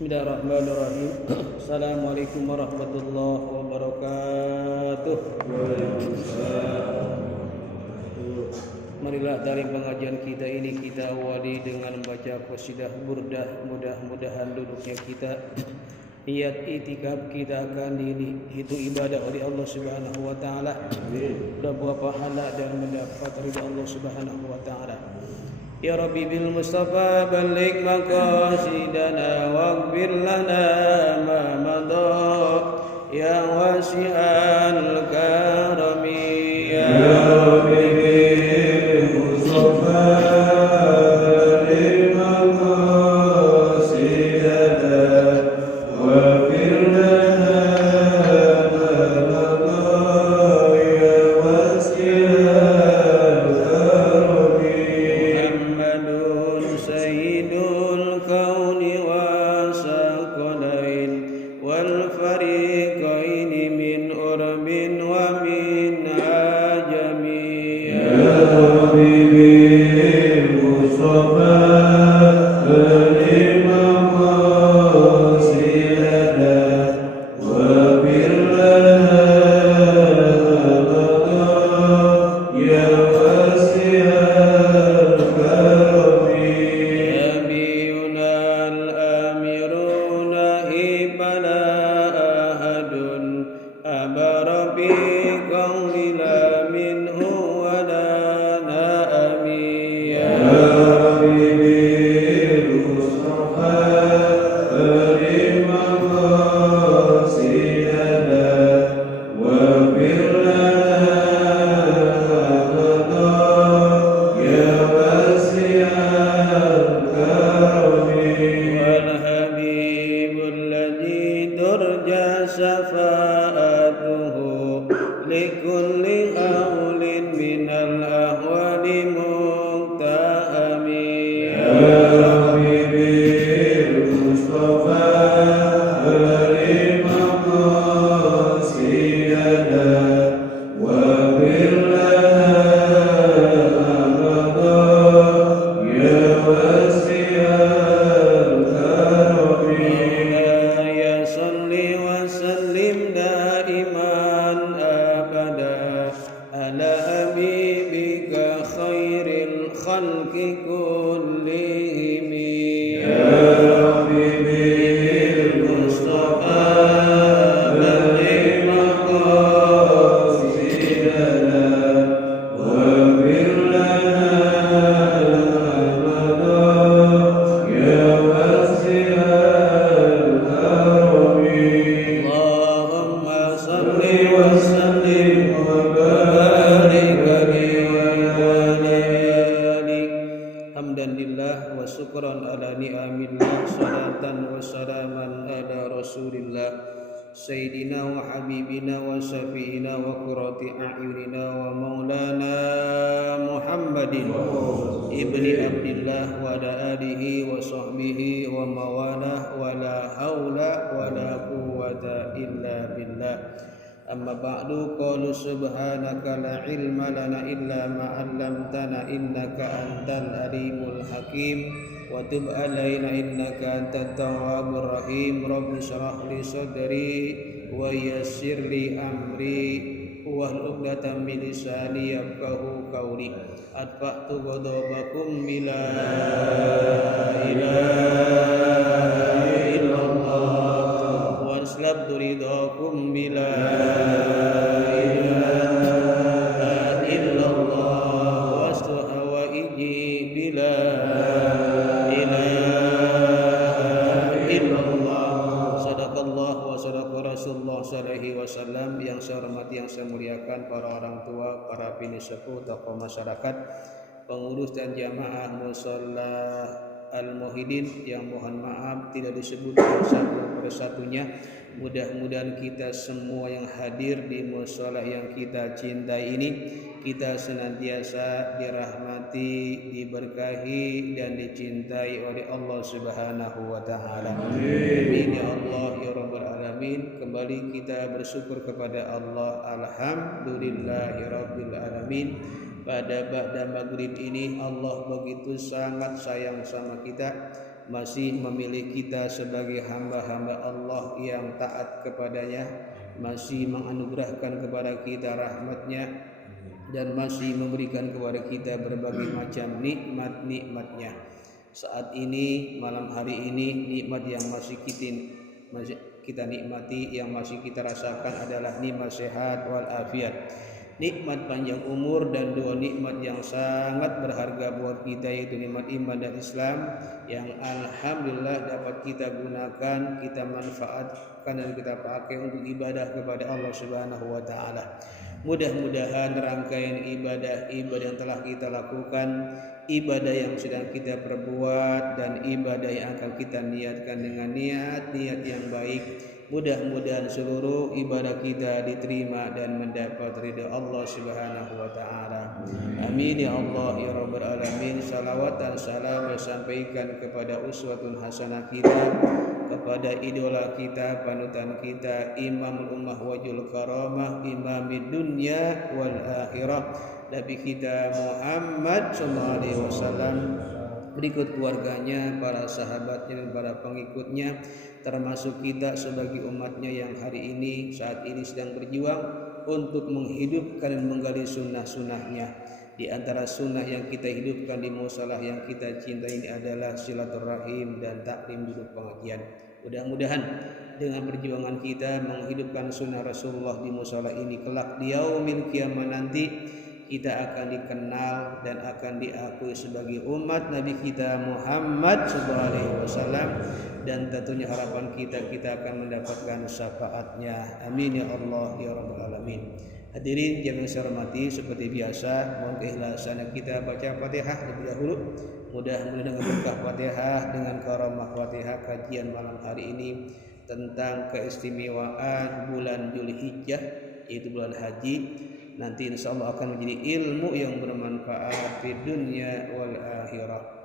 Bismillahirrahmanirrahim. Assalamualaikum warahmatullahi wabarakatuh. Marilah dari pengajian kita ini kita awali dengan membaca qasidah burdah. Mudah-mudahan duduknya kita niat itikaf kita akan itu ibadah oleh Allah Subhanahu wa taala. Berbuah pahala dan mendapat ridha Allah Subhanahu wa taala. Ya Rabbi bil Mustafa balligh maqasidana waghfir lana ma madha ya wasi'al karami ya Rabbi bil Mustafa balligh maqasidana waghfir lana ma madha ya wasi'al Sayyidina wa habibina wa syafi'ina wa qurrati a'yunina wa maulana Muhammadin ibni Abdillah wa ala alihi wa sahbihi wa mawalah wa la hawla wa la quwwata illa billah. Amma ba'du, qalu subhanaka la ilma lana illa ma 'allamtana innaka antal alimul hakim wa tub alaina innaka antat tawwabur rahim. Rabbi shrah li sadri wa yassir li amri wahlul 'uqdatam min lisani yafqahu qawli. Atfa'tu ghadabakum bila ilaha illallah wa anslabtu ridakum bila ilaha illallah wa astahawaiji bila wasallam. Yang saya hormati, yang saya muliakan para orang tua, para bini sepuh, tokoh masyarakat, pengurus dan jamaah mushola Al-Muhyiddin yang mohon maaf tidak disebutkan satu persatunya. Mudah-mudahan kita semua yang hadir di mushola yang kita cintai ini, kita senantiasa dirahmati, diberkahi dan dicintai oleh Allah Subhanahu wa taala. Amin ya Allah ya rabbal alamin. Kembali kita bersyukur kepada Allah, alhamdulillahirabbil alamin. Pada ba'da maghrib ini Allah begitu sangat sayang sama kita. masih memilih kita sebagai hamba-hamba Allah yang taat kepadanya, masih menganugerahkan kepada kita rahmat-Nya, dan masih memberikan kepada kita berbagai macam nikmat-nikmat-Nya. Saat ini, malam hari ini, nikmat yang masih kita nikmati, yang masih kita rasakan adalah nikmat sehat wal afiat, nikmat panjang umur, dan dua nikmat yang sangat berharga buat kita, yaitu nikmat iman dan Islam, yang alhamdulillah dapat kita gunakan, kita manfaatkan, dan kita pakai untuk ibadah kepada Allah Subhanahu wa taala. Mudah-mudahan rangkaian ibadah yang telah kita lakukan, ibadah yang sedang kita perbuat, dan ibadah yang akan kita niatkan dengan niat yang baik, mudah-mudahan seluruh ibadah kita diterima dan mendapat ridha Allah Subhanahu wa taala. Amin ya Allah ya rabbal alamin. Salawat dan salam disampaikan kepada uswatun hasanah kita, kepada idola kita, panutan kita, imamul ummah wajul karamah, imamid dunya wal akhirah, Nabi kita Muhammad sallallahu alaihi wasallam, berikut keluarganya, para sahabatnya, dan para pengikutnya, termasuk kita sebagai umatnya yang hari ini, saat ini sedang berjuang untuk menghidupkan dan menggali sunnah-sunnahnya. Di antara sunnah yang kita hidupkan di musalah yang kita cintai ini adalah silaturahim dan taklim duduk pengajian. Mudah-mudahan dengan perjuangan kita menghidupkan sunnah Rasulullah di musalah ini, kelak di yaumil kiamah nanti kita akan dikenal dan akan diakui sebagai umat Nabi kita Muhammad SAW, dan tentunya harapan kita akan mendapatkan syafaatnya. Amin ya Allah ya rabbal alamin. Hadirin yang saya hormati, seperti biasa mohon keikhlasan kita baca Fatihah lebih dahulu. Mudah-mudahan dengan berkah Fatihah, dengan karamah Fatihah, kajian malam hari ini tentang keistimewaan bulan Dzulhijjah, yaitu bulan haji, nanti insya Allah akan menjadi ilmu yang bermanfaat di dunia wal akhirah.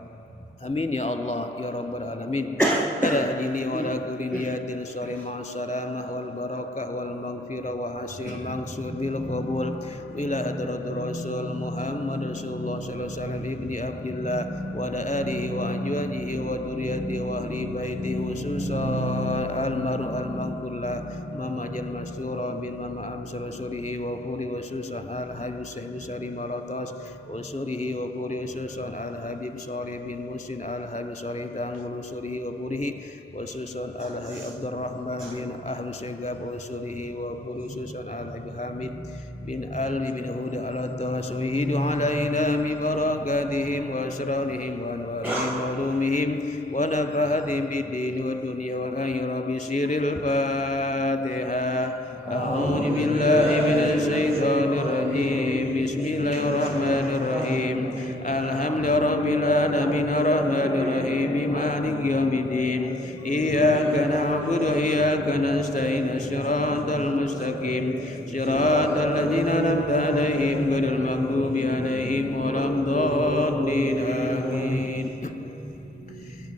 Amin ya Allah ya rabbal alamin. Ila dini wa la kulliyatin sari ma'salamah wal barakah wal maghfirah wa hasil mangsud bil qabul ila hadrat Rasul Muhammad Rasulullah sallallahu alaihi wasallam ibni Abdillah wa ala alihi wa ajwadihi wa duriyatihi wa ahli baitihi khususan al-maru al-mangkullah mama jan mastura bin mama amsal surihi wa quri wa susan al-habib sahib sari maratas wa surihi wa quri susan al-habib sari bin musin al-habib sari tanggul surihi wa qurihi wa susan al-habib Abdurrahman bin ahli segab wa surihi wa quri susan al-habib Hamid bin Ali bin Huda al-Tawaswihidu alaina bi barakatihim wa asrarihim wa anwarihim wa ulumihim wa nafahatihim bid-din wa dunya wal akhirah bi sirril Fatihah. A'udzu billahi minasy syaithanir rajim. Bismillahirrahmanirrahim. Alhamdulillahirabbil alamin arrahmanir rahim maliki yaumiddin. Iyyaka na'budu wa iyyaka nasta'in. Shiratal mustaqim. Shiratal ladzina an'amta 'alaihim ghairil maghdubi 'alaihim waladdallin. Amin.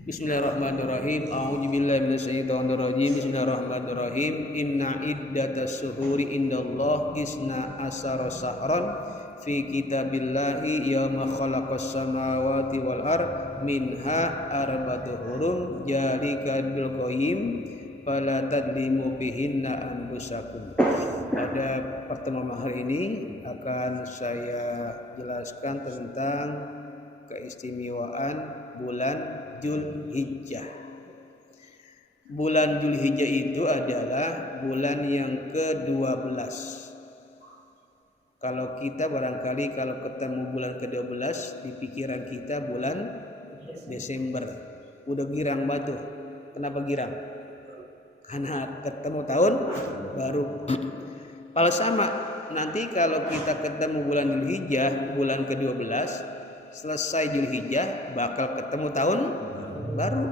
Bismillahirrahmanirrahim. A'udzubillahi minasyaitonirrajim. Bismillahirrahmanirrahim. Inna iddatas syuhuri indallah isna asyara syahran fi kitabillahi yauma khalaqas samawati wal ard minha arba'atu hurum dzalika bil qayyim fala tadlimu bihinna anfusakum. Pada pertemuan hari ini akan saya jelaskan tentang keistimewaan bulan Dzulhijjah. Bulan Dzulhijjah itu adalah bulan yang ke-12. Kalau kita barangkali kalau ketemu bulan ke-12 di pikiran kita bulan Desember. Udah girang batu. Kenapa girang? Karena ketemu tahun baru. Kalau sama nanti kalau kita ketemu bulan Dzulhijjah, bulan ke-12, selesai Dzulhijjah bakal ketemu tahun baru.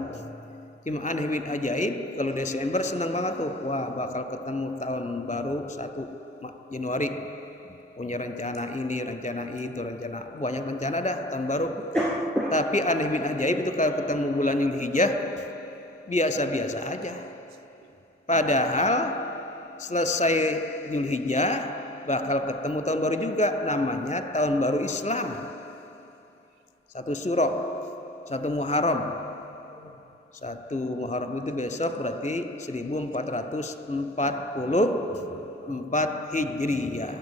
Cuma aneh bin ajaib, kalau Desember senang banget tuh, wah bakal ketemu tahun baru 1 Januari. Punya rencana ini, rencana itu, rencana banyak rencana dah tahun baru. Tapi aneh bin ajaib itu kalau ketemu bulan Dzulhijjah biasa-biasa aja. Padahal selesai Dzulhijjah bakal ketemu tahun baru juga, namanya tahun baru Islam. 1 Syuro, 1 Muharram. 1 Muharram itu besok berarti 1444 Hijriah,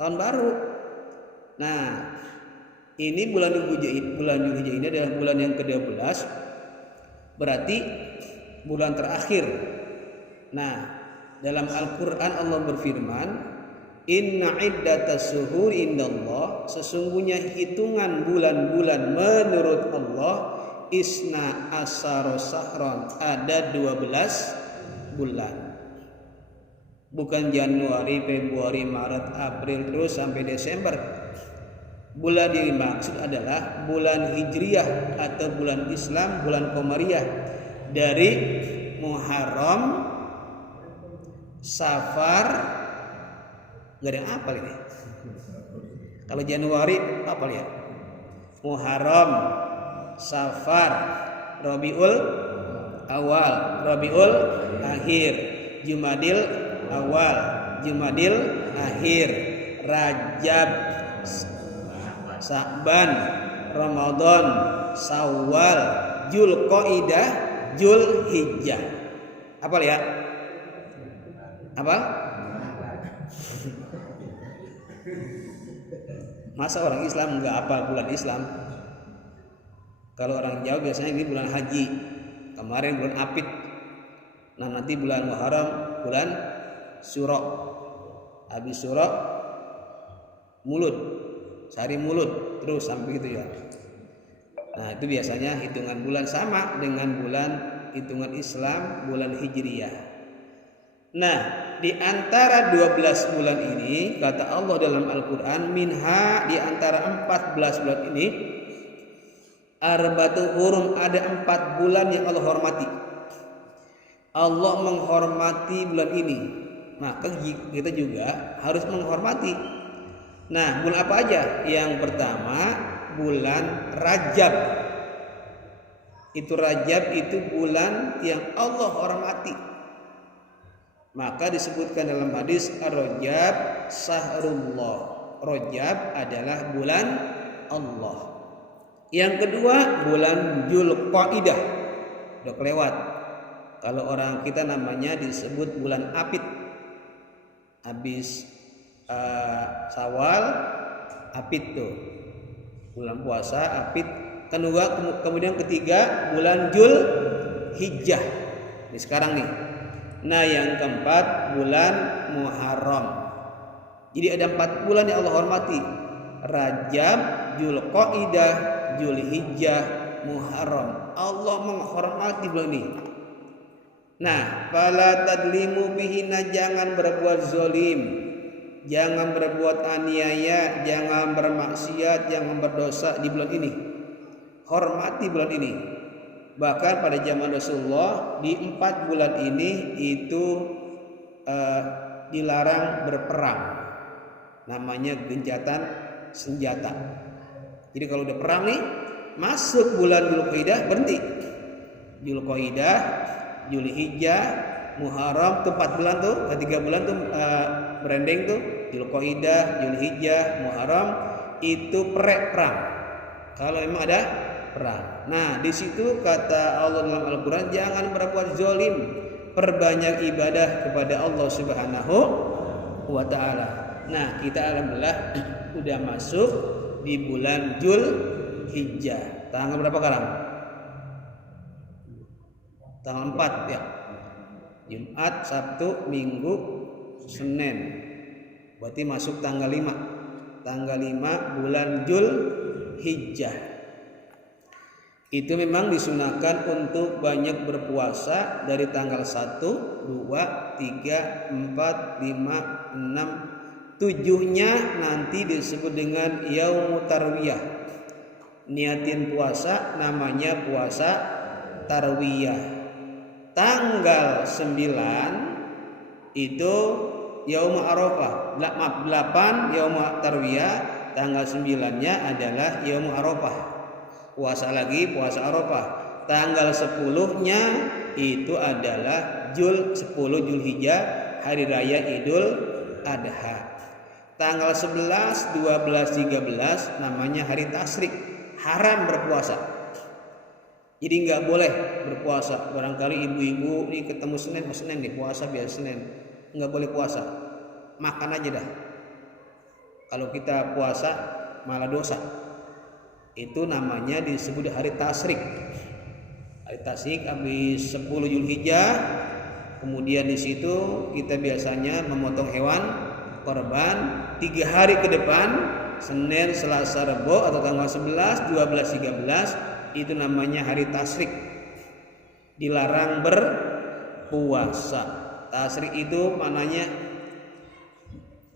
tahun baru. Nah, ini bulan Dzulhijjah ini adalah bulan yang ke-12, berarti bulan terakhir. Nah, dalam Al-Qur'an Allah berfirman, "Inna iddatas syuhuri indallah", sesungguhnya hitungan bulan-bulan menurut Allah isna asyara syahran, ada 12 bulan. Bukan Januari, Februari, Maret, April terus sampai Desember. Bulan yang dimaksud adalah bulan Hijriah atau bulan Islam, bulan Qamariyah, dari Muharram, Safar, gak ada yang apal ini. Kalau Januari apa ya? Muharram, Safar, Rabiul Awal, Rabiul Akhir, Jumadil Awal, Jumadil Akhir, Rajab, Sa'ban, Ramadan, Syawal, Dzulqa'dah, Dzulhijjah. Apa ya? Apa? Masa orang Islam nggak apa bulan Islam? Kalau orang Jawa biasanya ini bulan haji, kemarin bulan Apit. Nah, nanti bulan Muharram bulan Syura. Habis Syura Mulud, Sari Mulud, terus sampai gitu ya. Nah, itu biasanya hitungan bulan sama dengan bulan hitungan Islam, bulan Hijriyah. Nah, di antara 12 bulan ini kata Allah dalam Al-Qur'an, minha, di antara 14 bulan ini, arba'atu hurum, ada 4 bulan yang Allah hormati. Allah menghormati bulan ini, maka kita juga harus menghormati. Nah, bulan apa aja? Yang pertama bulan Rajab. Itu Rajab itu bulan yang Allah hormati. Maka disebutkan dalam hadis Ar-Rajab Sahrullah. Rajab adalah bulan Allah. Yang kedua bulan Dzulqa'dah. Udah kelewat. Kalau orang kita namanya disebut bulan Apit. Habis Syawal, Apit tuh. Bulan puasa Apit. Kemudian ketiga bulan Dzulhijjah. Ini sekarang nih. Nah, yang keempat bulan Muharram. Jadi ada 4 bulan yang Allah hormati. Rajab, Dzulqa'dah, Dzulhijjah, Muharram. Allah menghormati bulan ini. Nah, fala tadlimu bihina, jangan berbuat zalim, jangan berbuat aniaya, jangan bermaksiat, jangan berdosa di bulan ini. Hormati bulan ini. Bahkan pada zaman Rasulullah di 4 bulan ini itu dilarang berperang. Namanya gencatan senjata. Jadi kalau udah perang nih, masuk bulan Dzulqa'dah berhenti. Dzulqa'dah, Dzulhijjah, Muharram tuh 4 bulan tuh, 3 bulan tuh berendeng tuh. Dzulqa'dah, Dzulhijjah, Muharram itu perang. Kalau memang ada perang. Nah, di situ kata Allah dalam Al-Qur'an, jangan berbuat zalim, perbanyak ibadah kepada Allah Subhanahu wa taala. Nah, kita alhamdulillah udah masuk di bulan Dzulhijjah. Tanggal berapa sekarang? Tanggal 4 ya. Jumat, Sabtu, Minggu, Senin. Berarti masuk tanggal 5. Tanggal 5 bulan Dzulhijjah. Itu memang disunahkan untuk banyak berpuasa dari tanggal 1, 2, 3, 4, 5, 6, 7-nya nanti disebut dengan Yaumut Tarwiyah. Niatin puasa namanya puasa Tarwiyah. Tanggal 9 itu Yaum Arafah. 8 Yaum Tarwiyah, tanggal 9-nya adalah Yaum Arafah. Puasa lagi puasa Arafah. Tanggal 10-nya itu adalah 10 Dzulhijjah, hari raya Idul Adha. Tanggal 11, 12, 13 namanya hari tasyrik, haram berpuasa. Jadi nggak boleh berpuasa. Barangkali ibu-ibu ini ketemu Senin nih puasa biasa Senin, nggak boleh puasa. Makan aja dah. Kalau kita puasa malah dosa. Itu namanya disebut hari tasyrik. Hari tasyrik habis 10 Zulhijjah. Kemudian di situ kita biasanya memotong hewan korban 3 hari ke depan, Senin, Selasa, Rebo atau tanggal 11, 12, 13 itu namanya hari tasyrik. Dilarang berpuasa. Tasyrik itu maknanya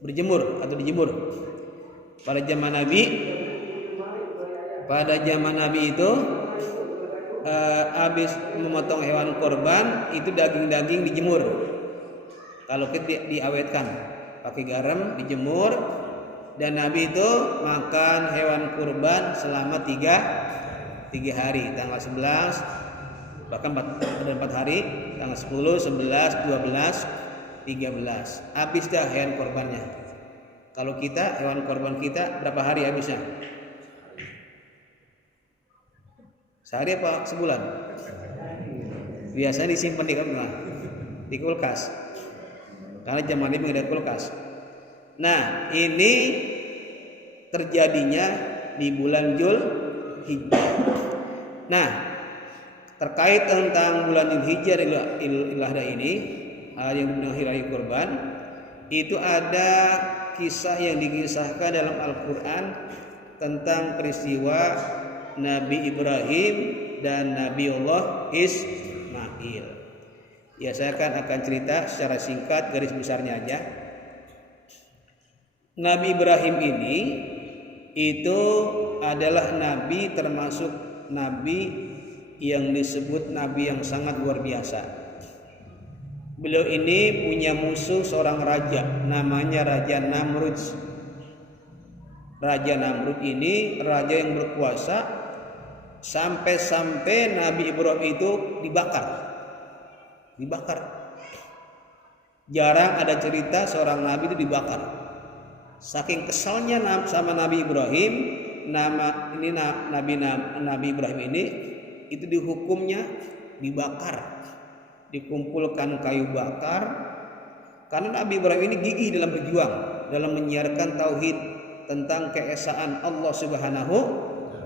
berjemur atau dijemur. Pada zaman Nabi itu habis memotong hewan korban itu daging-daging dijemur. Kalau kita diawetkan pakai garam dijemur, dan Nabi itu makan hewan kurban selama 3 hari, tanggal 11 bahkan 4 hari, tanggal 10, 11, 12, 13 habis dah hewan korbannya. Kalau kita hewan korban kita berapa hari habisnya? Sehari apa sebulan? Biasanya disimpan di kulkas. Karena zaman ini ada kulkas. Nah, ini terjadinya di bulan Zulhijjah. Nah, terkait tentang bulan Zulhijjah Dzulqa'dah ini, yang hari kurban, itu ada kisah yang dikisahkan dalam Al-Qur'an tentang peristiwa Nabi Ibrahim dan Nabi Allah Ismail. Ya, saya akan cerita secara singkat garis besarnya aja. Nabi Ibrahim ini itu adalah nabi, termasuk nabi yang disebut nabi yang sangat luar biasa. Beliau ini punya musuh seorang raja, namanya Raja Namrud. Raja Namrud ini raja yang berkuasa sampai Nabi Ibrahim itu dibakar. Jarang ada cerita seorang nabi itu dibakar. Saking kesalnya sama Nabi Ibrahim, Nabi Ibrahim ini itu dihukumnya dibakar, dikumpulkan kayu bakar. Karena Nabi Ibrahim ini gigih dalam berjuang, dalam menyiarkan tauhid tentang keesaan Allah Subhanahu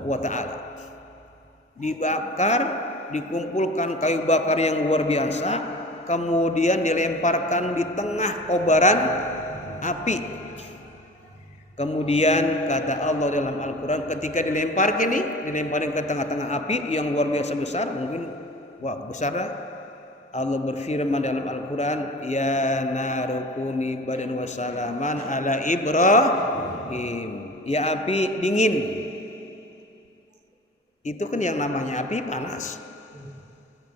wa Ta'ala. Dibakar, dikumpulkan kayu bakar yang luar biasa, kemudian dilemparkan di tengah kobaran api. Kemudian kata Allah dalam Al-Quran, ketika dilemparin ke tengah-tengah api yang luar biasa besar, mungkin besar lah. Allah berfirman dalam Al-Quran, ya narukuni badan wassalaman ala Ibrahim. Ya api dingin. Itu kan yang namanya api panas.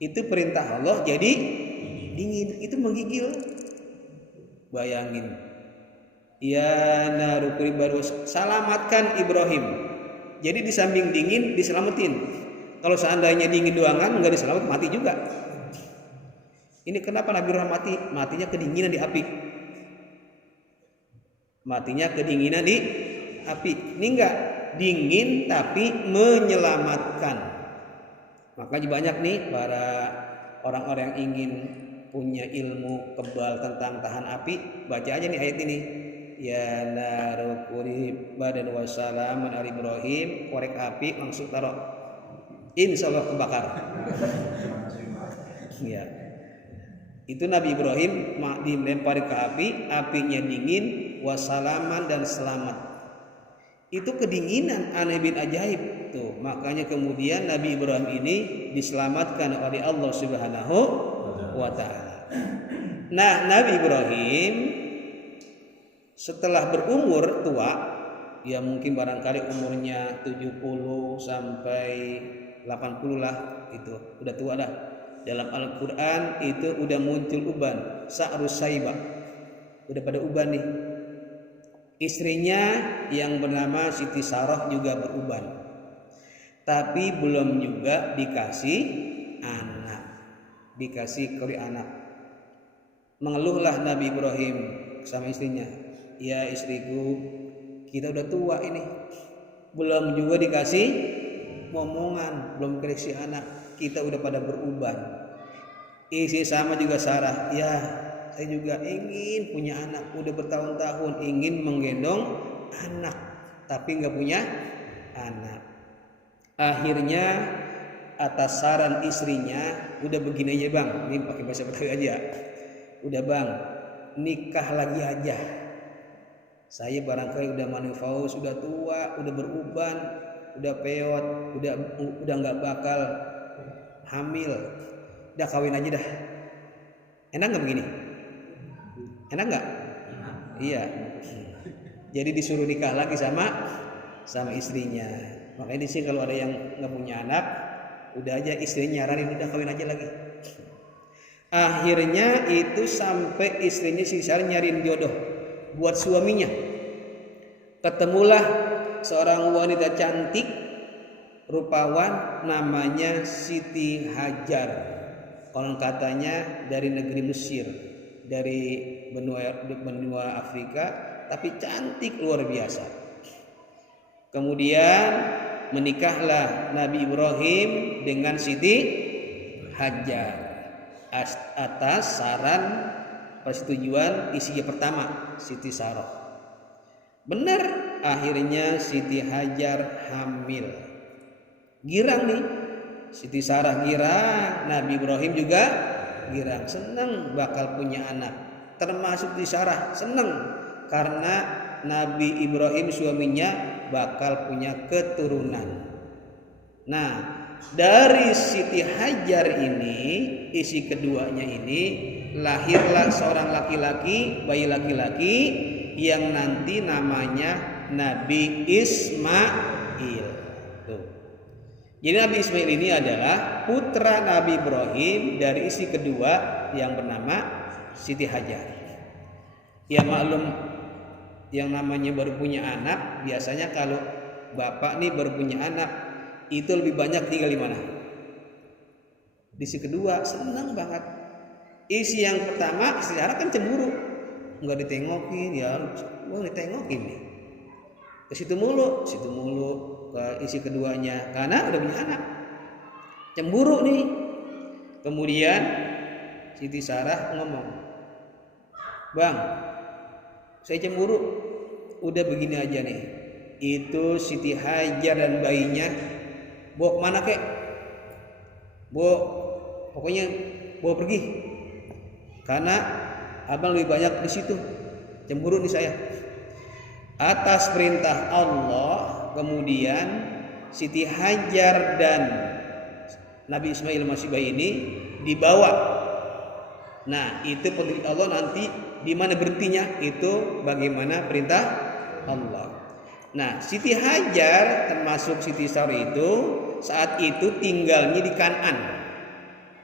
Itu perintah Allah jadi dingin, itu menggigil. Bayangin. Ya narukuni badan selamatkan Ibrahim. Jadi di samping dingin diselamatin. Kalau seandainya dingin doangan enggak diselamat, mati juga. Ini kenapa Nabi Ibrahim mati? Matinya kedinginan di api. Ini enggak dingin tapi menyelamatkan. Makanya banyak nih para orang-orang yang ingin punya ilmu kebal tentang tahan api, baca aja nih ayat ini. Ya narukuni badan wassalaman ala Ibrahim, korek api langsung taruh, insya Allah kebakar. Ya. Itu Nabi Ibrahim dilempari ke api, apinya dingin, wassalaman dan selamat. Itu kedinginan aneh bin ajaib tuh. Makanya kemudian Nabi Ibrahim ini diselamatkan oleh Allah Subhanahu wa Ta'ala. Nah, Nabi Ibrahim setelah berumur tua, ya mungkin barangkali umurnya 70 sampai 80 lah, itu udah tua dah. Dalam Al-Quran itu udah muncul uban, Sa'rus Saibah, udah pada uban nih. Istrinya yang bernama Siti Sarah juga beruban, tapi belum juga dikasih anak, dikasih kori anak. Mengeluhlah Nabi Ibrahim sama istrinya, ya istriku, kita udah tua ini, belum juga dikasih momongan, belum dikasih anak. kita udah pada beruban. Istri sama juga Sarah, ya saya juga ingin punya anak, udah bertahun-tahun ingin menggendong anak, tapi nggak punya anak. Akhirnya atas saran istrinya, udah begini aja bang, ini pakai bahasa Betawi aja, udah bang, nikah lagi aja. Saya barangkali udah menopause, sudah tua, udah beruban, udah peot, udah nggak bakal hamil, udah kawin aja dah. Enak nggak begini? Enak nggak? Iya. Jadi disuruh nikah lagi sama istrinya. Makanya di sini kalau ada yang nggak punya anak, udah aja istrinya nyaranin, udah kawin aja lagi. Akhirnya itu sampai istrinya si Sarah nyariin jodoh buat suaminya. Ketemulah seorang wanita cantik, rupawan, namanya Siti Hajar. Konon katanya dari negeri Mesir, dari benua Afrika, tapi cantik luar biasa. Kemudian menikahlah Nabi Ibrahim dengan Siti Hajar atas saran persetujuan istrinya pertama, Siti Sarah. Benar, akhirnya Siti Hajar hamil. Girang nih, Siti Sarah girang, Nabi Ibrahim juga girang, senang bakal punya anak. Termasuk Siti Sarah senang karena Nabi Ibrahim suaminya bakal punya keturunan. Nah, dari Siti Hajar ini, isi keduanya ini, lahirlah seorang laki-laki, bayi laki-laki yang nanti namanya Nabi Ismail. Tuh. Jadi Nabi Ismail ini adalah putra Nabi Ibrahim dari istri kedua yang bernama Siti Hajar. Ya maklum, yang namanya baru punya anak, biasanya kalau bapak nih baru punya anak, itu lebih banyak tinggal di mana? Di si kedua, senang banget. Isi yang pertama, istri Sarah kan cemburu, nggak ditengokin, ya mau ditengokin nih. Ke situ mulu ke isi keduanya, karena udah punya anak. Cemburu nih. Kemudian Siti Sarah ngomong, bang, saya cemburu, udah begini aja nih. Itu Siti Hajar dan bayinya bawa kemana kek? Pokoknya bawa pergi. Karena abang lebih banyak di situ. Cemburu nih saya. Atas perintah Allah, kemudian Siti Hajar dan Nabi Ismail masih bayi ini dibawa. Nah, itu perintah Allah, nanti di mana berhentinya itu bagaimana perintah Allah. Nah, Siti Hajar termasuk Siti Sarah itu saat itu tinggalnya di Kan'an.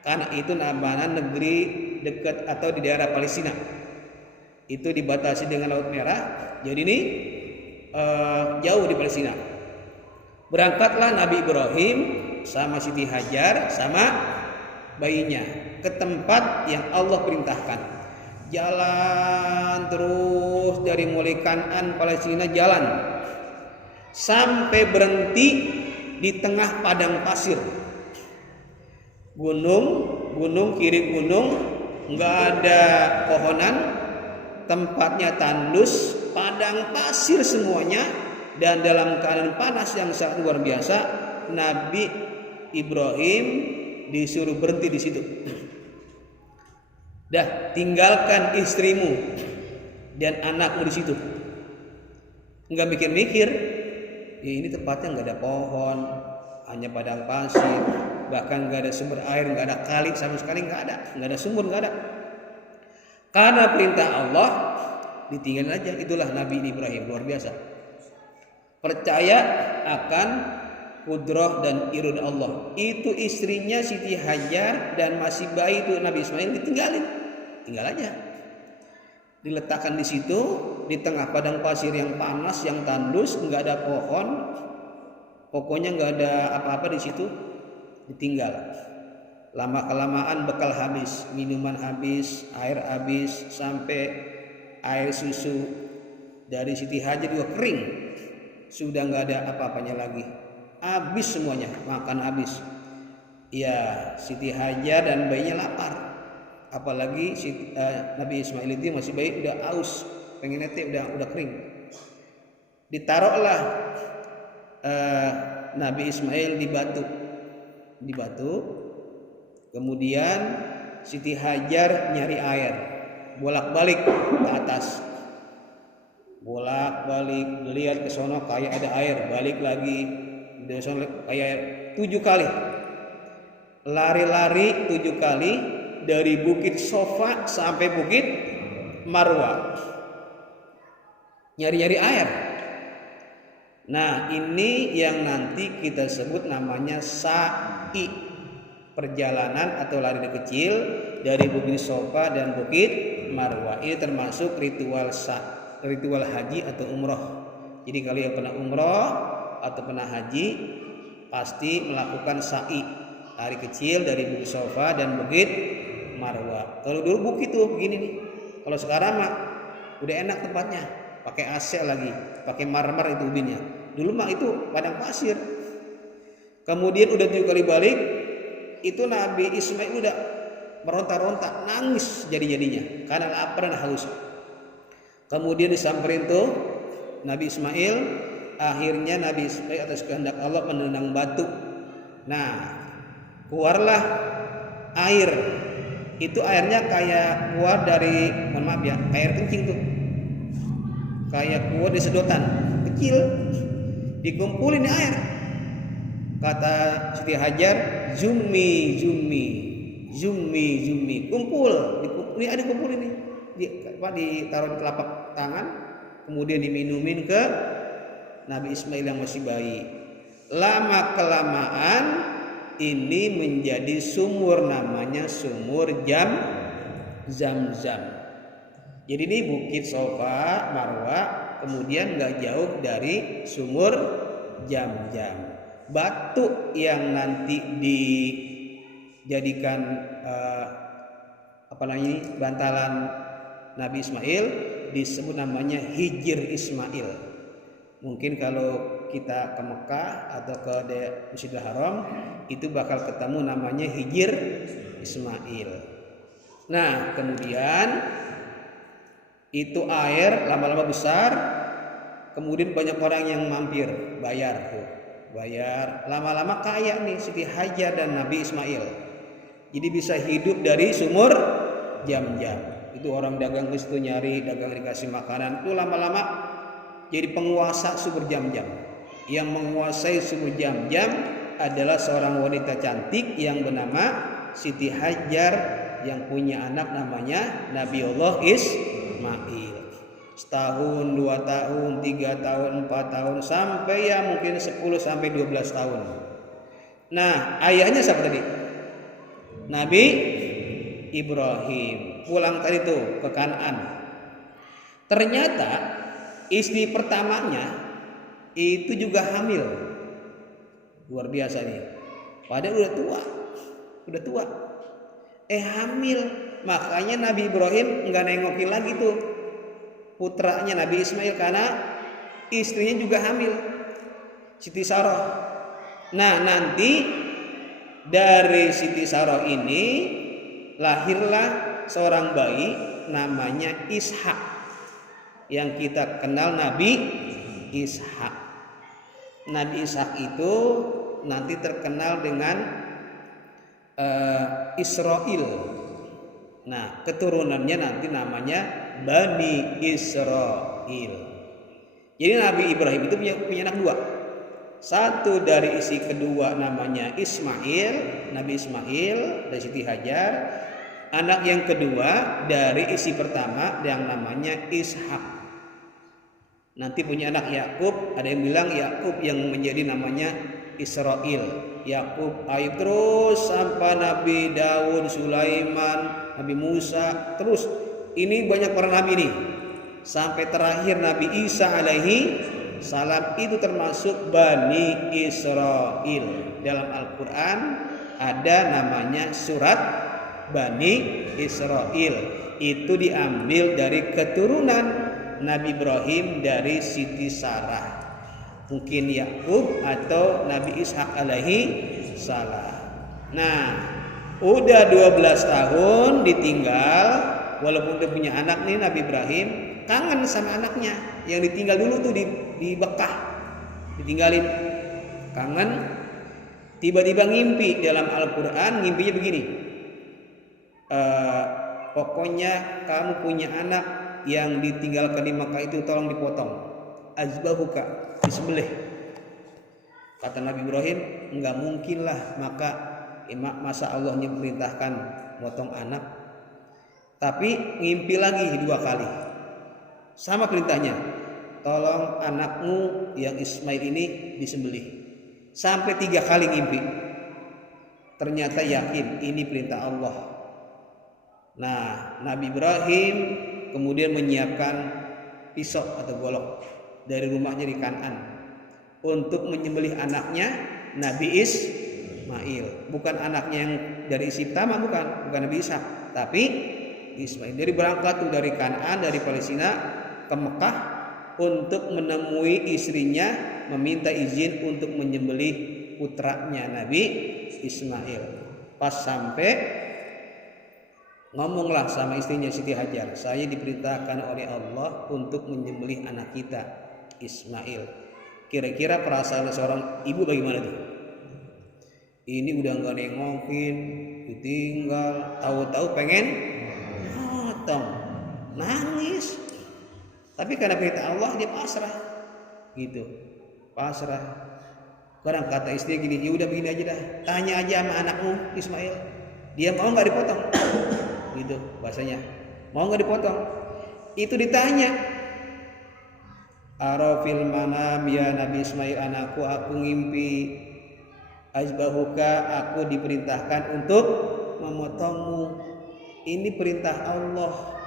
Karena itu namanya negeri dekat atau di daerah Palestina. Itu dibatasi dengan Laut Merah. Jadi ini jauh di Palestina. Berangkatlah Nabi Ibrahim sama Siti Hajar sama bayinya ke tempat yang Allah perintahkan. Jalan terus dari mulai Kan'an Palestina, jalan sampai berhenti di tengah padang pasir. Gunung kiri gunung, nggak ada pohonan, tempatnya tandus, padang pasir semuanya, dan dalam keadaan panas yang sangat luar biasa. Nabi Ibrahim disuruh berhenti di situ. Dah, tinggalkan istrimu dan anakmu di situ. Nggak mikir-mikir, ya ini tempatnya nggak ada pohon, hanya padang pasir, bahkan nggak ada sumber air, nggak ada kali sama sekali, nggak ada sumur, nggak ada. Karena perintah Allah, ditinggalin aja. Itulah Nabi Ibrahim, luar biasa. Percaya akan kudrah dan irada Allah. Itu istrinya Siti Hajar dan masih bayi itu Nabi Ismail tinggal aja. Diletakkan di situ di tengah padang pasir yang panas, yang tandus, nggak ada pohon, pokoknya nggak ada apa-apa di situ, ditinggal. Lama kelamaan bekal habis, minuman habis, air habis, sampai air susu dari Siti Hajar juga kering, sudah nggak ada apa-apanya lagi, habis semuanya, makan habis. Ya, Siti Hajar dan bayinya lapar. Apalagi Nabi Ismail itu masih bayi, udah aus, pengen nete, udah kering. Ditaruhlah Nabi Ismail di batu. Kemudian Siti Hajar nyari air, bolak-balik ke atas, bolak-balik, lihat ke sono kayak ada air, balik lagi, dari sono kayak 7 kali. Lari-lari 7 kali dari Bukit Sofa sampai Bukit Marwa, nyari-nyari air. Nah, ini yang nanti kita sebut namanya sa'i, perjalanan atau lari kecil dari Bukit Sofa dan Bukit Marwa. Ini termasuk ritual haji atau umroh. Jadi kalau yang pernah umroh atau pernah haji pasti melakukan sa'i, lari kecil dari Bukit Sofa dan Bukit Marwa. Kalau dulu bukit tuh begini nih. Kalau sekarang mah udah enak tempatnya, pakai AC lagi, pakai marmer itu ubinnya. Dulu mah itu padang pasir. Kemudian udah 7 kali balik, itu Nabi Ismail udah meronta-ronta, nangis jadi-jadinya karena lapar dan haus. Kemudian disamperin tuh Nabi Ismail, akhirnya Nabi Ismail atas kehendak Allah menendang batu. Nah, keluarlah air. Itu airnya kayak keluar dari, mohon maaf ya, kayak air kencing tuh. Kayak keluar di sedotan kecil. Dikumpulin air. Kata Siti Hajar, zumi, kumpul. Ini ada kumpulin nih. Ditaruh di telapak tangan, kemudian diminumin ke Nabi Ismail yang masih bayi. Lama kelamaan ini menjadi sumur, namanya sumur Zam-Zam. Jadi ini Bukit Sofa, Marwa, kemudian gak jauh dari sumur Zam-Zam. Batu yang nanti dijadikan bantalan Nabi Ismail disebut namanya Hijr Ismail. Mungkin kalau kita ke Mekah atau ke Masjidil Haram itu bakal ketemu namanya Hijr Ismail. Nah, kemudian itu air lama-lama besar, kemudian banyak orang yang mampir, bayar, lama-lama kaya nih Siti Hajar dan Nabi Ismail. Jadi bisa hidup dari sumur Zam-Zam. Itu orang dagang ke situ nyari, dagang dikasih makanan, itu lama-lama jadi penguasa sumur Zam-Zam. Yang menguasai sumur Zam-Zam adalah seorang wanita cantik yang bernama Siti Hajar yang punya anak namanya Nabiullah Ismail. Setahun, 2 tahun, 3 tahun, 4 tahun, sampai ya mungkin 10 sampai 12 tahun. Nah, ayahnya siapa tadi? Nabi Ibrahim. Pulang tadi tuh ke Kanaan. Ternyata istri pertamanya itu juga hamil. Luar biasa nih. Padahal udah tua. Hamil. Makanya Nabi Ibrahim nggak nengokin lagi tuh putranya Nabi Ismail karena istrinya juga hamil, Siti Sarah. Nah, nanti dari Siti Sarah ini lahirlah seorang bayi namanya Ishak yang kita kenal Nabi Ishak. Nabi Ishak itu nanti terkenal dengan Israel. Nah, keturunannya nanti namanya Bani Israel. Jadi Nabi Ibrahim itu punya anak 2. Satu dari istri kedua namanya Ismail, Nabi Ismail dari Siti Hajar. Anak yang kedua dari istri pertama yang namanya Ishak. Nanti punya anak Yakub, ada yang bilang Yakub yang menjadi namanya Israel. Yakub aib terus sampai Nabi Daud, Sulaiman, Nabi Musa, terus ini banyak para nabi nih. Sampai terakhir Nabi Isa alaihi salam itu termasuk Bani Israel. Dalam Al-Quran ada namanya surat Bani Israel. Itu diambil dari keturunan Nabi Ibrahim dari Siti Sarah. Mungkin Yakub atau Nabi Ishak alaihi salam. Nah, udah 12 tahun ditinggal, walaupun dia punya anak nih Nabi Ibrahim, kangen sama anaknya yang ditinggal dulu tuh di Mekah, ditinggalin, kangen. Tiba-tiba ngimpi dalam Al-Quran, ngimpinya begini, pokoknya kamu punya anak yang ditinggalkan di Mekah itu tolong dipotong, azbahuka, disembelih. Kata Nabi Ibrahim, enggak mungkin lah, masa Allah memerintahkan motong anak. Tapi ngimpi lagi 2 kali, sama perintahnya, tolong anakmu yang Ismail ini disembelih. Sampai 3 kali ngimpi. Ternyata yakin ini perintah Allah. Nah, Nabi Ibrahim kemudian menyiapkan pisau atau golok dari rumahnya di Kan'an untuk menyembelih anaknya Nabi Ismail. Bukan anaknya yang dari isi pertama, bukan Nabi Ishak, tapi Ismail. Dari berangkat tuh dari Kan'an, dari Palestina ke Mekah untuk menemui istrinya, meminta izin untuk menyembelih putranya Nabi Ismail. Pas sampai, ngomonglah sama istrinya Siti Hajar, saya diperintahkan oleh Allah untuk menyembelih anak kita Ismail. Kira-kira perasaan seorang ibu bagaimana tuh? Ini udah nggak nengokin, ditinggal, tahu-tahu pengen motong, nangis. Tapi karena perintah Allah dia pasrah, gitu, pasrah. Kadang kata istri gini, ya udah begini aja dah, tanya aja sama anakmu Ismail, dia mau nggak dipotong, gitu bahasanya, mau nggak dipotong. Itu ditanya, arafil manam ya Nabi Ismail anakku, aku ngimpi, azbahuka, aku diperintahkan untuk memotongmu, ini perintah Allah.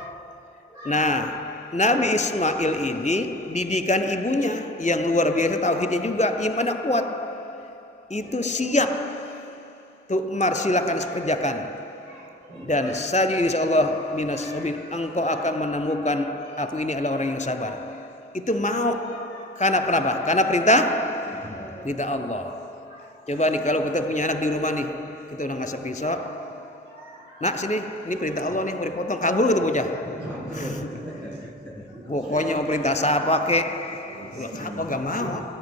Nah, Nabi Ismail ini didikan ibunya yang luar biasa, tauhidnya juga, imannya kuat, itu siap tuh, silakan kerjakan, dan saya insyaallah minas sabirin, engkau akan menemukan aku ini adalah orang yang sabar. Itu mau karena apa? Karena perintah Allah. Coba nih kalau kita punya anak di rumah nih, kita udah ngasih pisau, nak sini, ini perintah Allah nih, mau dipotong, kabur gitu bocah. Pokoknya mau perintah siapa kek, apa gak mau.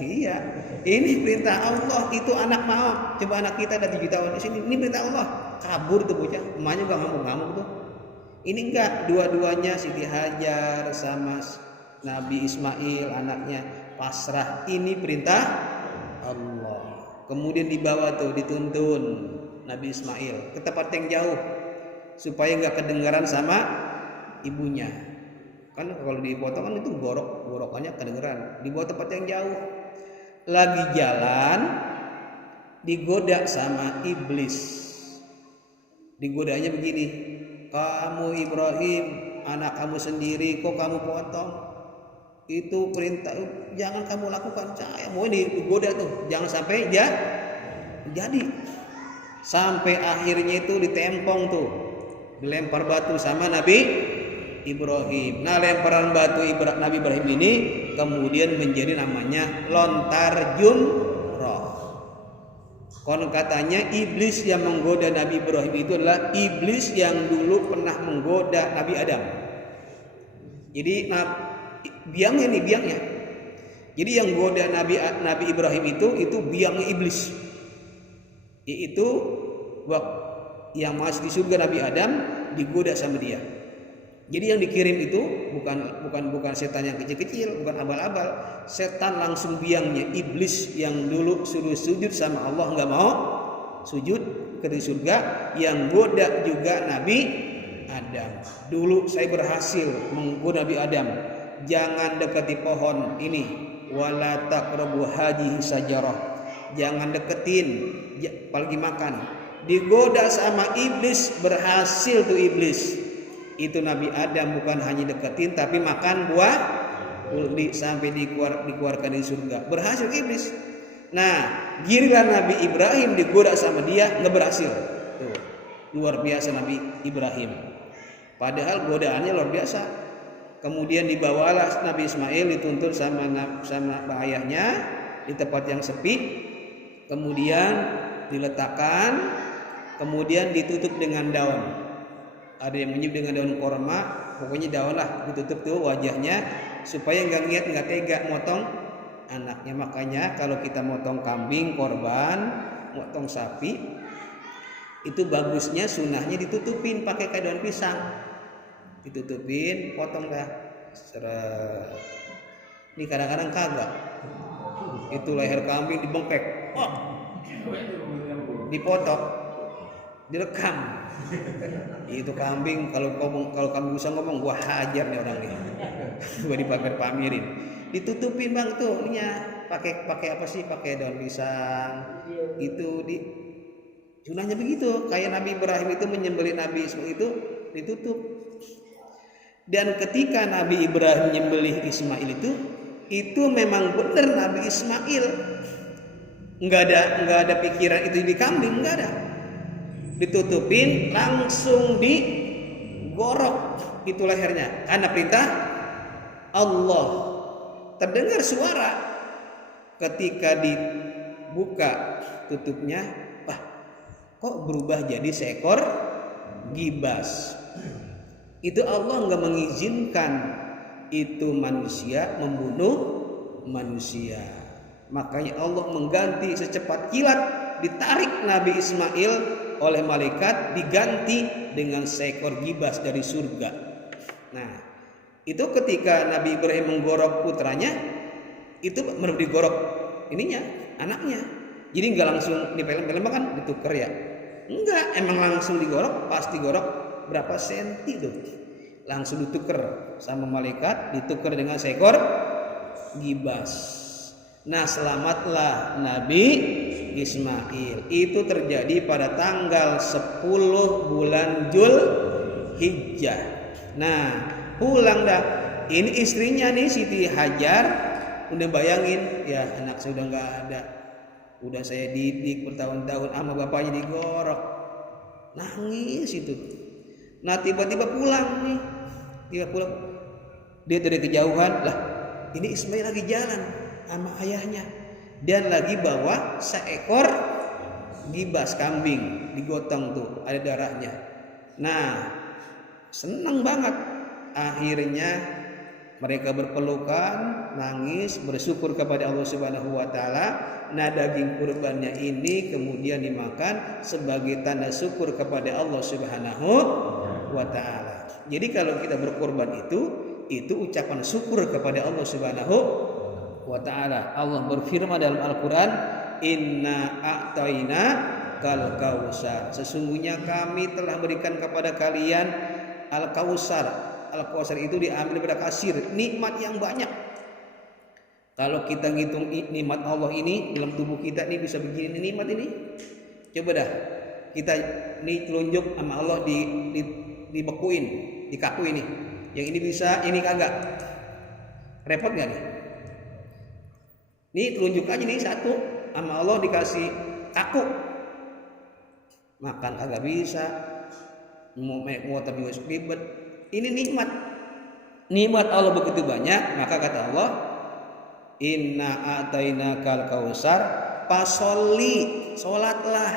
Iya, ini perintah Allah, itu anak mau. Coba anak kita ada 7 tahun di sini, ini perintah Allah, kabur tuh bocah, emaknya gak ngamuk-ngamuk tuh. Ini enggak, dua-duanya Siti Hajar sama Nabi Ismail anaknya pasrah, ini perintah Allah. Kemudian dibawa tuh, dituntun Nabi Ismail ke tempat yang jauh supaya nggak kedengaran sama ibunya. Kan kalau dipotong kan itu gorokannya kedengaran. Dibawa tempat yang jauh. Lagi jalan digoda sama iblis. Digodanya begini, kamu Ibrahim, anak kamu sendiri kok kamu potong? Itu perintah, jangan kamu lakukan. Saya mau digoda tuh, jangan sampai jadi. Sampai akhirnya itu ditempong tuh, dilempar batu sama Nabi Ibrahim. Nah, lemparan batu Nabi Ibrahim ini kemudian menjadi namanya lontar jumroh. Konon katanya iblis yang menggoda Nabi Ibrahim itu adalah iblis yang dulu pernah menggoda Nabi Adam. Jadi biangnya. Jadi yang goda Nabi Ibrahim itu biangnya iblis. Yaitu yang masih di surga Nabi Adam digoda sama dia. Jadi yang dikirim itu bukan setan yang kecil-kecil, bukan abal-abal. Setan langsung biangnya, iblis yang dulu suruh sujud sama Allah nggak mau sujud ke surga, yang goda juga Nabi Adam. Dulu saya berhasil menggoda Nabi Adam, jangan dekati pohon ini, wala taqrabu hadhihi sajarah, jangan deketin, apalagi makan. Digoda sama iblis, berhasil tuh iblis. Itu Nabi Adam bukan hanya deketin tapi makan buah sampai dikeluarkan dari surga. Berhasil iblis. Nah, giliran Nabi Ibrahim digoda sama dia, nggak berhasil. Tuh, luar biasa Nabi Ibrahim. Padahal godaannya luar biasa. Kemudian dibawalah Nabi Ismail dituntun sama ayahnya di tempat yang sepi. Kemudian diletakkan, kemudian ditutup dengan daun. Ada yang menyebut dengan daun korma, pokoknya daun lah, ditutup tuh wajahnya supaya nggak tega motong anaknya. Makanya kalau kita motong kambing korban, motong sapi, itu bagusnya sunahnya ditutupin pakai kayak daun pisang, ditutupin, potong dah. Ini kadang-kadang kagak, itu leher kambing dibengkek, dipotong, direkam. Itu kambing, kalau kambing bisa ngomong, gua hajar nih orang nih. Gua dipamer-pamerin. Ditutupin bang tuh ininya, pakai apa sih? Pakai daun pisang. Itu sunahnya begitu. Kayak Nabi Ibrahim itu menyembelih Nabi Ismail itu ditutup. Dan ketika Nabi Ibrahim menyembelih Ismail itu memang benar Nabi Ismail. Enggak ada pikiran itu di kambing, enggak ada. Ditutupin, langsung digorok itu lehernya karena perintah Allah. Terdengar suara ketika dibuka tutupnya, wah kok berubah jadi seekor gibas. Itu Allah nggak mengizinkan itu manusia membunuh manusia. Makanya Allah mengganti secepat kilat, ditarik Nabi Ismail oleh malaikat, diganti dengan seekor gibas dari surga. Nah, itu ketika Nabi Ibrahim menggorok putranya, itu baru digorok ininya, anaknya. Jadi nggak langsung dipelem-pelem kan ditukar ya? Enggak, emang langsung digorok, pas digorok berapa senti tuh, langsung ditukar sama malaikat, ditukar dengan seekor gibas. Nah, selamatlah Nabi Ismail. Itu terjadi pada tanggal 10 bulan Dzulhijjah. Nah, pulang dah. Ini istrinya nih Siti Hajar, udah bayangin ya, anak saya udah nggak ada, udah saya didik bertahun-tahun sama bapaknya digorok, nangis itu. Nah tiba-tiba pulang nih, dia dari kejauhan, lah ini Ismail lagi jalan sama ayahnya dan lagi bawa seekor gibas kambing digotong tuh, ada darahnya. Nah senang banget, akhirnya mereka berpelukan, nangis, bersyukur kepada Allah Subhanahu wa taala. Nah, daging kurbannya ini kemudian dimakan sebagai tanda syukur kepada Allah Subhanahu wa taala. Jadi kalau kita berkorban itu ucapan syukur kepada Allah Subhanahu wa taala. Allah berfirman dalam Al-Qur'an, "Inna a'tayna kal kausar." Sesungguhnya kami telah berikan kepada kalian al-kausar. Al-kausar itu diambil dari kasir, nikmat yang banyak. Kalau kita ngitung nikmat Allah ini dalam tubuh kita ini bisa begini nikmat ini. Coba dah kita ini telunjuk sama Allah dibekuin, dikaku ini. Yang ini bisa, ini kagak. Repot nggak nih? Nih telunjuk aja nih satu sama Allah dikasih kaku. Makan kagak bisa. Mau naik motor juga ribet. Ini nikmat Allah begitu banyak, maka kata Allah, "Inna a'tainakal kausar fasolli," salatlah.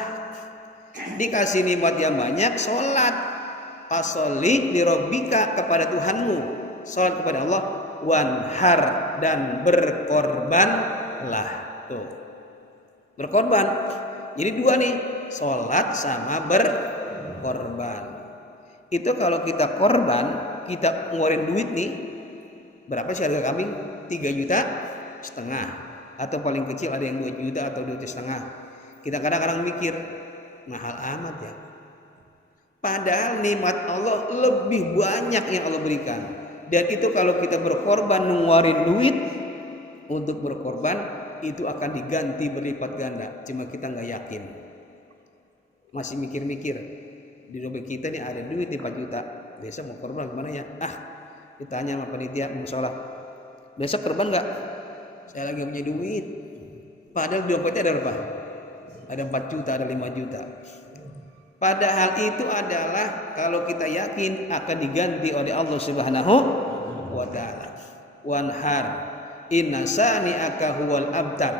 Dikasih nikmat yang banyak, salat. Fasolli lirabbika, kepada Tuhanmu, salat kepada Allah, wanhar, dan berkorbanlah. Tuh. Berkorban. Jadi dua nih, salat sama berkorban. Itu kalau kita korban, kita ngeluarin duit nih, berapa sih harga kambing? 3,5 juta, atau paling kecil ada yang 2 juta atau 2,5 juta. Kita kadang-kadang mikir mahal amat ya, padahal nikmat Allah lebih banyak yang Allah berikan. Dan itu kalau kita berkorban ngeluarin duit untuk berkorban, itu akan diganti berlipat ganda. Cuma kita nggak yakin, masih mikir-mikir. Di dompet kita nih ada duit nih 4 juta. Besok mau korban gimana ya? Ditanya sama panitia mau sholat, besok korban nggak? Saya lagi punya duit. Padahal di dompetnya ada berapa? Ada 4 juta, ada 5 juta. Padahal itu adalah kalau kita yakin akan diganti oleh Allah Subhanahu wa taala. Wanhar inna sani'aka huwal abtar.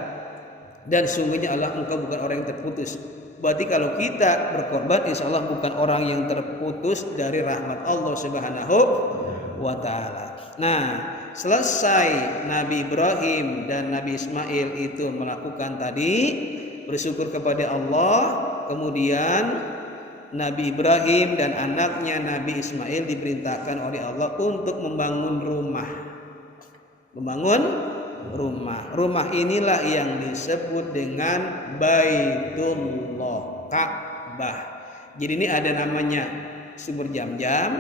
Dan sungguhnya Allah, engkau bukan orang yang terputus. Berarti kalau kita berkorban, insya Allah bukan orang yang terputus dari rahmat Allah Subhanahu wa Ta'ala. Nah, selesai Nabi Ibrahim dan Nabi Ismail itu melakukan tadi, bersyukur kepada Allah, kemudian Nabi Ibrahim dan anaknya Nabi Ismail diperintahkan oleh Allah untuk membangun rumah. Rumah inilah yang disebut dengan Baitullah, Ka'bah. Jadi ini ada namanya sumur Jam-Jam,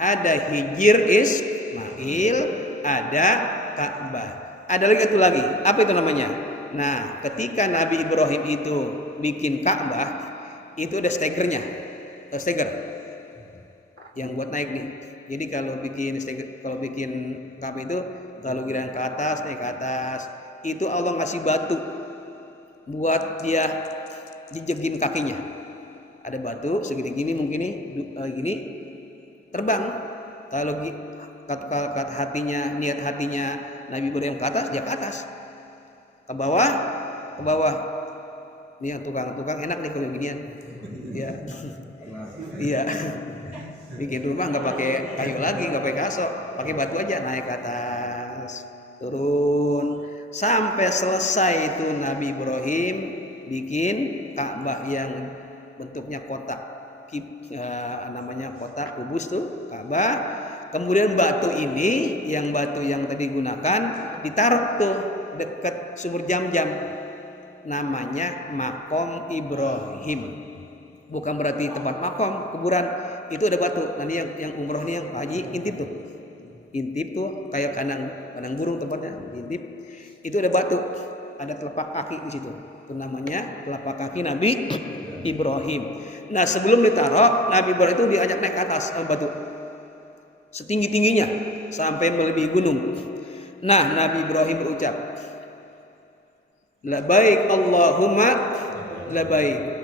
ada Hijr Ismail, ada Ka'bah. Ada lagi satu lagi. Apa itu namanya? Nah, ketika Nabi Ibrahim itu bikin Ka'bah, itu ada stegernya. Steger yang buat naik nih. Jadi kalau bikin Ka'bah itu, kalau girang ke atas, naik ke atas, itu Allah ngasih batu buat dia jejekin kakinya. Ada batu segini gini, mungkin gini terbang. Kalau niat hatinya Nabi Ibrahim ke atas, dia ke atas. Ke bawah. Ini yang tukang enak nih kalau beginian. Ya. Iya. Bikin rumah nggak pakai kayu lagi, nggak pakai kasok, pakai batu aja, naik ke atas, turun, sampai selesai itu Nabi Ibrahim bikin Ka'bah yang bentuknya kotak, namanya kotak kubus tuh Ka'bah. Kemudian batu yang tadi gunakan ditaruh tuh dekat sumur Jam-Jam, namanya Makom Ibrahim. Bukan berarti tempat makom, kuburan. Itu ada batu. Nanti yang umroh nih, yang haji, intip tuh kayak kandang burung tempatnya, intip. Itu ada batu, ada telapak kaki di situ. Itu namanya telapak kaki Nabi Ibrahim. Nah, sebelum ditaruh, Nabi Ibrahim itu diajak naik ke atas batu, setinggi-tingginya sampai melebihi gunung. Nah, Nabi Ibrahim berucap, Labaik Allahumma labaik.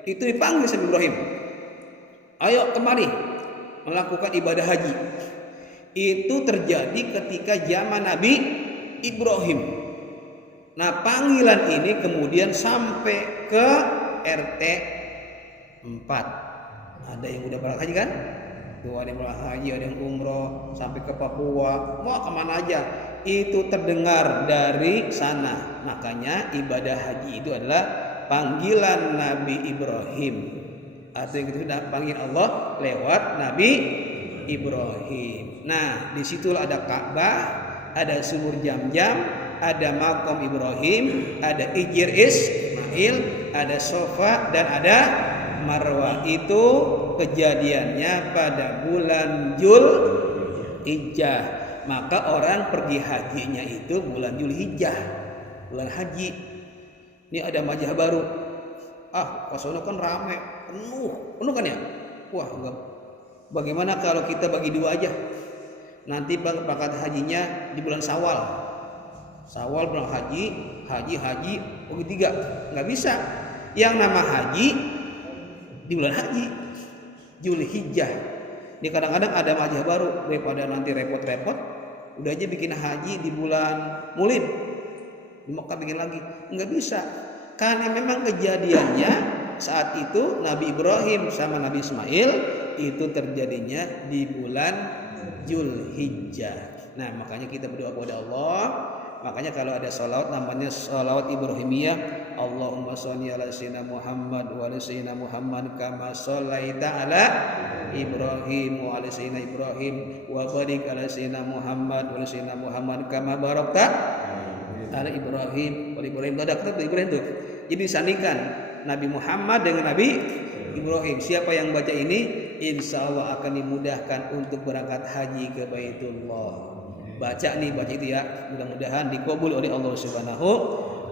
Itu dipanggil sama Ibrahim, ayo kemari melakukan ibadah haji. Itu terjadi ketika zaman Nabi Ibrahim. Nah, panggilan ini kemudian sampai ke RT 4. Ada yang udah berangkat haji kan? Tuh ada yang berangkat haji, ada yang umroh sampai ke Papua, mau kemana aja. Itu terdengar dari sana. Makanya ibadah haji itu adalah panggilan Nabi Ibrahim, atau yang kita sudah panggil Allah lewat Nabi Ibrahim. Nah, disitulah ada Ka'bah, ada sumur Jam-Jam, ada Makom Ibrahim, ada Hijr Ismail, ada Sofa, dan ada Marwah. Itu kejadiannya pada bulan Zulhijjah. Maka orang pergi hajinya itu bulan Zulhijjah, bulan haji. Ini ada majah baru. Kosono kan rame, penuh kan ya? Wah, enggak. Bagaimana kalau kita bagi dua aja? Nanti berangkat hajinya di bulan Syawal. Syawal bulan haji, bagi tiga. Enggak bisa. Yang nama haji di bulan haji, Zulhijjah. Ini kadang-kadang ada majah baru, daripada nanti repot-repot, udah aja bikin haji di bulan Mulid. Di Mekah bikin lagi, nggak bisa, karena memang kejadiannya saat itu Nabi Ibrahim sama Nabi Ismail itu terjadinya di bulan Zulhijjah. Nah, makanya kita berdoa kepada Allah. Makanya kalau ada sholawat namanya sholawat Ibrahimiyah, Allahumma sholli ala sayyidina Muhammad wa ala sayyidina Muhammad kama sholaita ala Ibrahim wa ala sayyidina Ibrahim wa barik ala sayyidina Muhammad wa ala sayyidina Muhammad kama barakta ala Ibrahim. Oleh Ibrahim itu ada kata Ibrahim itu. Jadi disandingkan Nabi Muhammad dengan Nabi Ibrahim. Siapa yang baca ini, insya Allah akan dimudahkan untuk berangkat haji ke Baitullah. Baca itu ya. Mudah-mudahan dikabul oleh Allah Subhanahu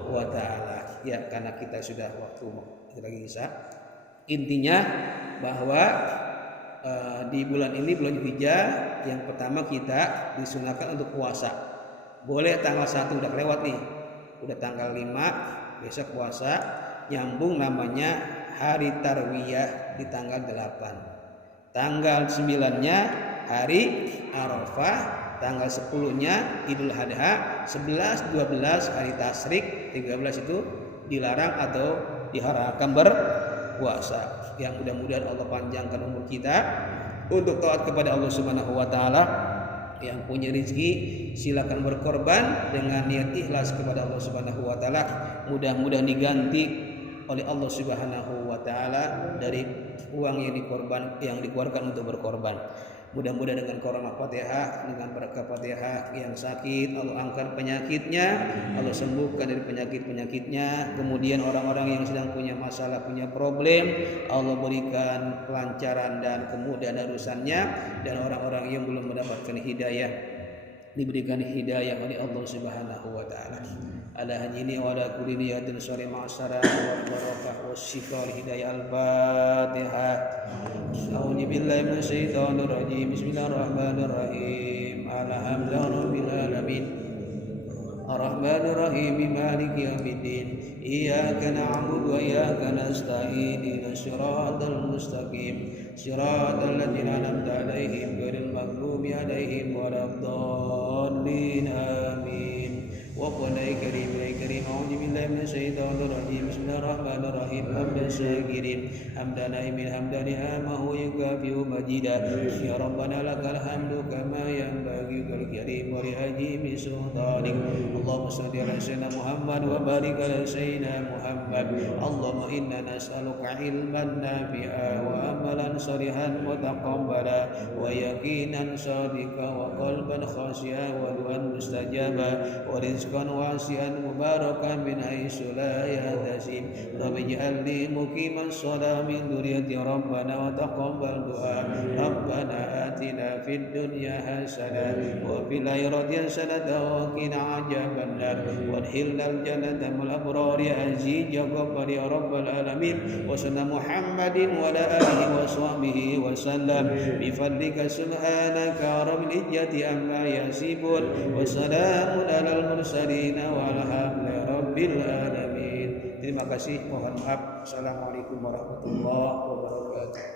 wa Ta'ala. Ya, karena kita sudah waktu lagi Isya. Intinya bahwa di bulan ini, bulan Zulhijjah, yang pertama kita disunahkan untuk puasa. Boleh tanggal 1 udah lewat nih, udah tanggal 5 besok puasa, nyambung namanya hari Tarwiyah di tanggal 8. Tanggal 9-nya hari Arafah, tanggal 10-nya Idul Adha, 11, 12 hari Tasyrik, 13 itu dilarang atau diharapkan berpuasa. Yang mudah-mudahan Allah panjangkan umur kita untuk taat kepada Allah Subhanahu wa taala. Yang punya rezeki silakan berkorban dengan niat ikhlas kepada Allah Subhanahu wa taala. Mudah-mudahan diganti oleh Allah Subhanahu wa taala dari uang yang dikeluarkan untuk berkorban. Mudah-mudahan dengan korona Fatihah, dengan berkah Fatihah yang sakit Allah angkat penyakitnya, Allah sembuhkan dari penyakit-penyakitnya. Kemudian orang-orang yang sedang punya masalah, punya problem, Allah berikan kelancaran dan kemudahan urusannya. Dan orang-orang yang belum mendapatkan hidayah diberikan hidayah oleh Allah Subhanahu wa taala. Ala hajini wa ala kulli niyatin sholih ma'asara wa barakah wasyifa wal hidayah al-Fatihah. A'udzu billahi minasyaitonir rajim. Bismillahirrahmanirrahim. Alhamdulillahirabbil alamin. Ar-Rahmanir Rahim Maliki Yaumiddin. Iyyaka na'budu wa iyyaka nasta'in. Ihdinas siratal mustaqim. Siratal ladzina an'amta 'alaihim ghairil maghdubi 'alaihim waladdallin. Amin. Wa qul ya karim ya karim a'udzu billahi minasyaitonir rajim. Bismillahirrahmanirrahim. Hamdan syakirin hamdan naimin hamdan ni'amahu yukafi'u majidah. Ya Rabbana lakal hamdu kama yanbaghi lil karim wa li ajimi sultanik. Allahumma shalli ala sayyidina Muhammad wa barik ala sayyidina Muhammad. Allahumma inna nas'aluka ilman nafi'a wa amalan salihan mutaqabbala wa yaqinan shadiqa wa qalban khashi'a wa du'an mustajaba wa rizqan wasi'an mubarakan min haitsu la yahtasib. Rabbi ij'alni muqiman shalah min dzurriyyati rabbana wa taqabbal du'a. Rabbana atina fid dunya hasanah wa fil akhirati hasanah wa qina adzabannar wadkhilnal jannata ma'al abrar ya aziz ya ghaffar ya rabbal alamin. Wa sallallahu Muhammadin wa ala alihi wa sahbihi wa sallam bi fadlika subhanaka rabbil izzati amma yasifun wa salamun alal mursalin walhamdulillahi rabbil alamin. Terima kasih, mohon maaf. Assalamualaikum warahmatullahi wabarakatuh.